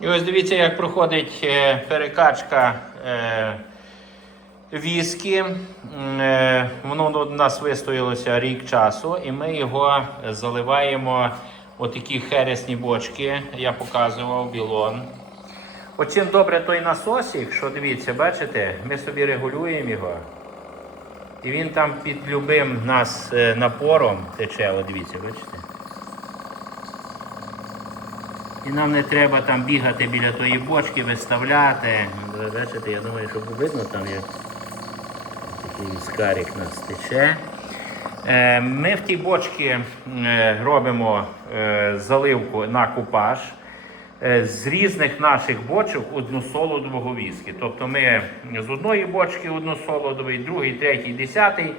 І ось дивіться, як проходить е, перекачка е, віскі. Е, Воно у нас вистоялося рік часу, і ми його заливаємо у такі хересні бочки. Я показував білон. Чим добре той насосик, що дивіться, бачите, ми собі регулюємо його. І він там під любим нас напором тече, от дивіться, бачите? І нам не треба там бігати біля тої бочки, виставляти. Ви Бачите, я думаю, що видно там як такий скарик нас тече. Е, Ми в тій бочці е, робимо е, заливку на купаж з різних наших бочок односолодового віскі. Тобто ми з одної бочки односолодовий, другий, третій, десятий.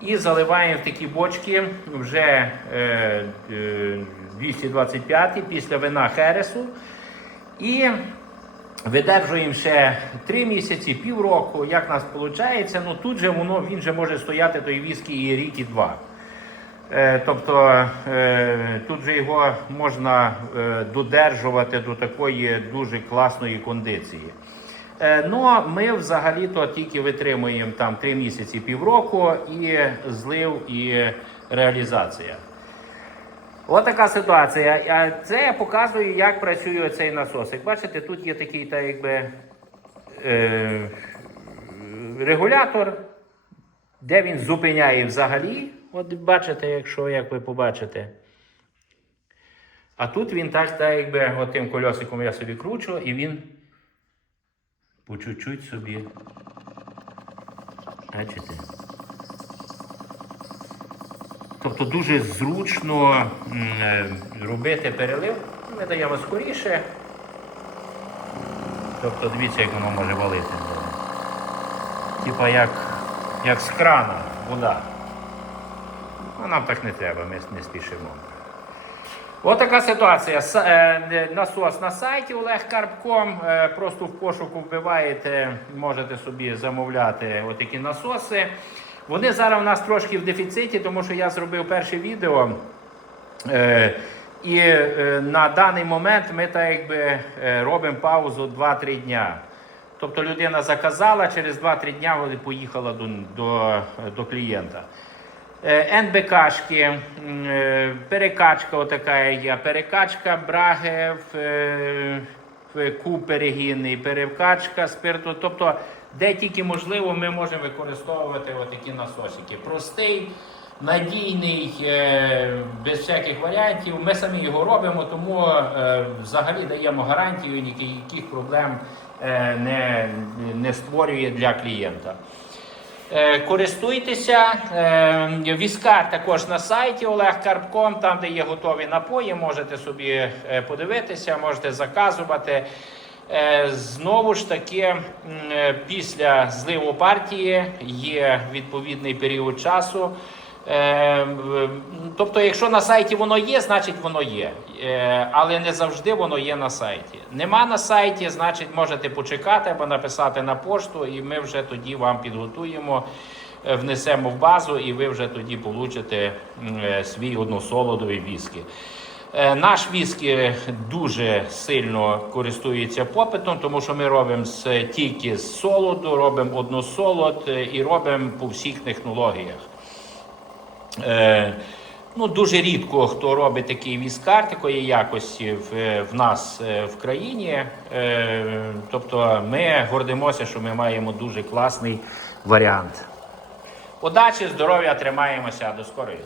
І заливаємо в такі бочки вже е, е, 225 після вина Хересу. І видержуємо ще 3 місяці, півроку, як в нас виходить. Ну тут же воно він же може стояти той віскі і рік, і два. Е, Тобто е, тут же його можна е, додержувати до такої дуже класної кондиції. Е, Ну, а ми взагалі-то тільки витримуємо там 3 місяці, півроку, і злив, і реалізація. От така ситуація. Це я показую, як працює цей насос. Як бачите, тут є такий та, якби, е, регулятор, де він зупиняє взагалі. От бачите, якщо як ви побачите. А тут він так, так якби от тим кольосиком я собі кручу, і він по чуть-чуть собі. Бачите? Тобто дуже зручно е, робити перелив. Ми даємо скоріше. Тобто дивіться, як воно може валити. Типа як, як з крана вода. А нам так не треба, ми не спішимо. Ось така ситуація. С- е, Насос на сайті Олег Карпком. Е, Просто в пошуку вбиваєте, можете собі замовляти отакі насоси. Вони зараз у нас трошки в дефіциті, тому що я зробив перше відео. Е, І е, на даний момент ми так якби е, робимо паузу 2-3 дня. Тобто людина заказала, через 2-3 дня поїхала до, до, до клієнта. Е, НБКшки, е, перекачка отака є, перекачка браги в, е, в куб перегінний, перекачка спирту. Тобто, де тільки можливо, ми можемо використовувати отакі насосики. Простий, надійний, без всяких варіантів. Ми самі його робимо, тому взагалі даємо гарантію, ніяких проблем не, не створює для клієнта. Е, Користуйтеся. Е, Віскар також на сайті Олег Карпком, там, де є готові напої, можете собі е, подивитися, можете заказувати. Знову ж таки, після зливу партії є відповідний період часу. Е, в- Тобто, якщо на сайті воно є, значить воно є. Е, Але не завжди воно є на сайті. Нема на сайті, значить можете почекати або написати на пошту, і ми вже тоді вам підготуємо, е, внесемо в базу, і ви вже тоді получите е, свій односолодовий віскі. Наш віскі дуже сильно користується попитом, тому що ми робимо тільки з солоду, робимо односолод і робимо по всіх технологіях. Е, ну, дуже рідко хто робить такий віскар такої якості в, в нас е, в країні. Е, тобто ми гордимося, що ми маємо дуже класний варіант. Удачі, здоров'я, тримаємося. До скорої.